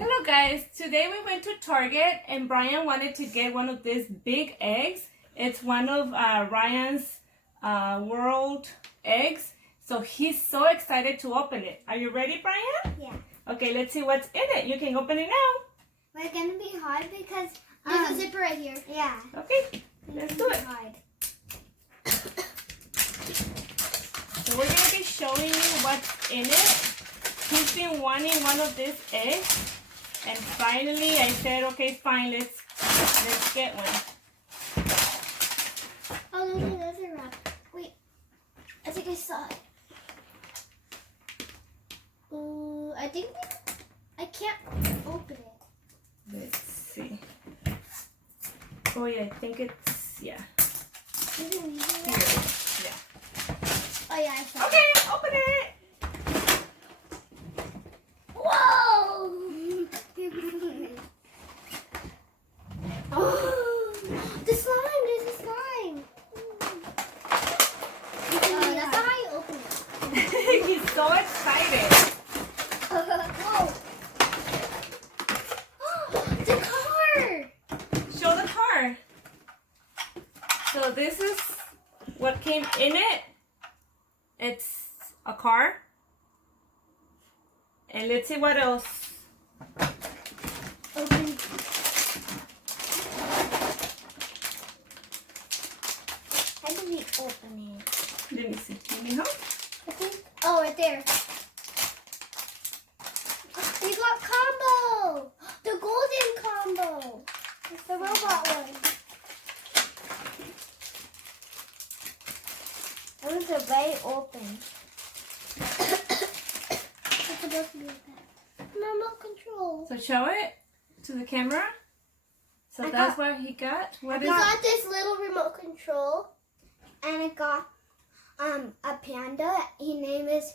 Hello guys, today we went to Target and Brian wanted to get one of these big eggs. It's one of Ryan's world eggs. So he's so excited to open it. Are you ready, Brian? Yeah. Okay, let's see what's in it. You can open it now. But it's gonna be hard because there's a zipper right here. Yeah. Okay, let's do it. Hard. So we're going to be showing you what's in it. He's been wanting one of these eggs. And finally I said, okay, fine, let's get one. Oh, no, there's a wrap. Wait. I think I saw it. I think I can't open it. Let's see. Oh yeah, I think it's, yeah. You can use it. Here it is. Yeah. Oh yeah, I saw it. Okay, open it. Whoa! Oh, the slime! There's a slime! That's how I open it. He's so excited. Whoa! The car! Show the car. So this is what came in it. It's a car. And let's see what else. Open. How do we open it? Let me see. Let me help. I think. Oh, right there. We got combo! The golden combo! It's the robot one. That one's already open. It's supposed to be like that. Remote control. So show it to the camera. So I that's got- what he got. What I is got this little remote control, and I got a panda. His name is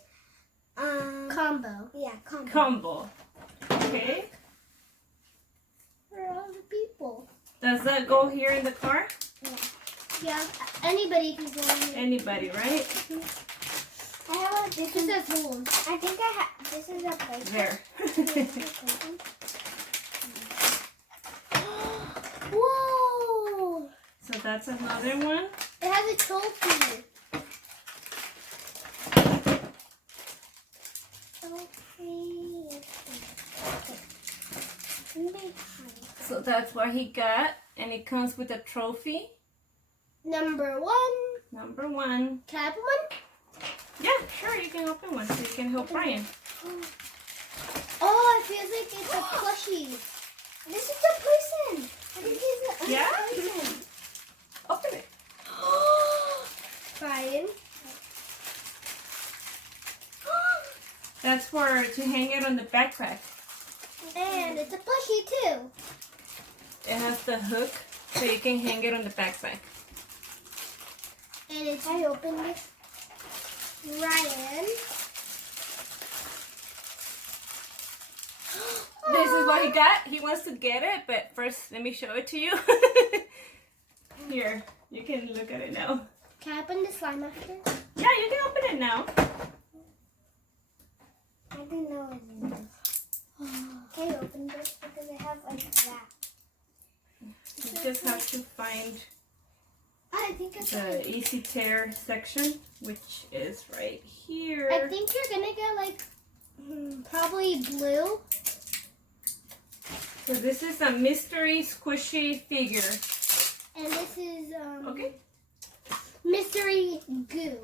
Combo. Yeah, Combo. combo? Okay. For all the people. Does that go here in the car? Yeah, anybody can go in here. Anybody, right? I have a, this is a tool. I think I have, this is a place. There. Whoa! So that's another one. It has a trophy. So that's what he got. And it comes with a trophy. Number one. Number one. Can I open one? Yeah, sure, you can open one so you can help Brian. Oh, it feels like it's a plushie. This is the person. I think he's the Yeah? person. Open it. Brian. That's to hang it on the backpack. And it's a plushie too. It has the hook so you can hang it on the backpack. And it's, I open this. Ryan. This is what he got. He wants to get it, but first let me show it to you. Here, you can look at it now. Can I open the slime after? Yeah, you can open it now. I didn't know it was in this. Can you open this? Because I have like that. You just have to find I think it's the easy tear section, which is right here. I think you're gonna get like probably blue. So this is a mystery squishy figure. And this is Okay. mystery goo.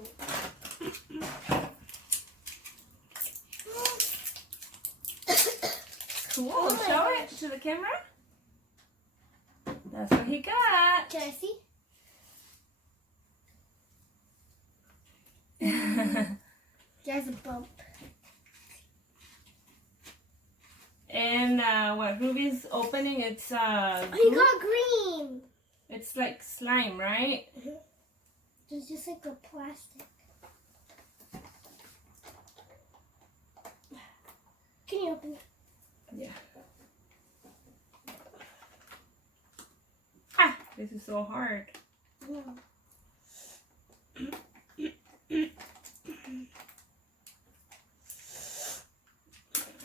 Cool. Oh my Show gosh. it to the camera. That's what he got. Can I see? There's a bump. And what Ruby's opening, it's He glue. got green. It's like slime, right? It's just like a plastic. Can you open it? Yeah. Ah, this is so hard. No.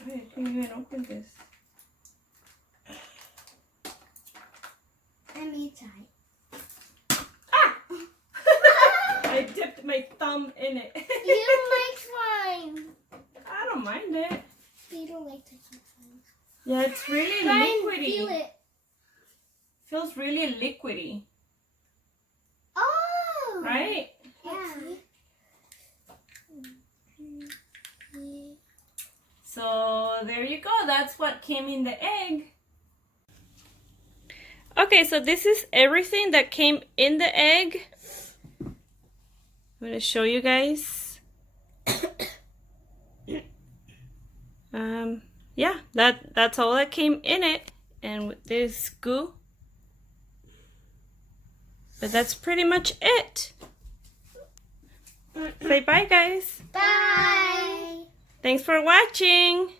I can't even open this. thumb in it. You don't like slime. I don't mind it. You don't like touching slime. Yeah, it's really liquidy. Feel it. Feels really liquidy. Oh. Right? Yeah. So there you go. That's what came in the egg. Okay, so this is everything that came in the egg. I'm going to show you guys. Yeah, that's all that came in it. And with this goo. But that's pretty much it. Say bye, guys. Bye. Thanks for watching.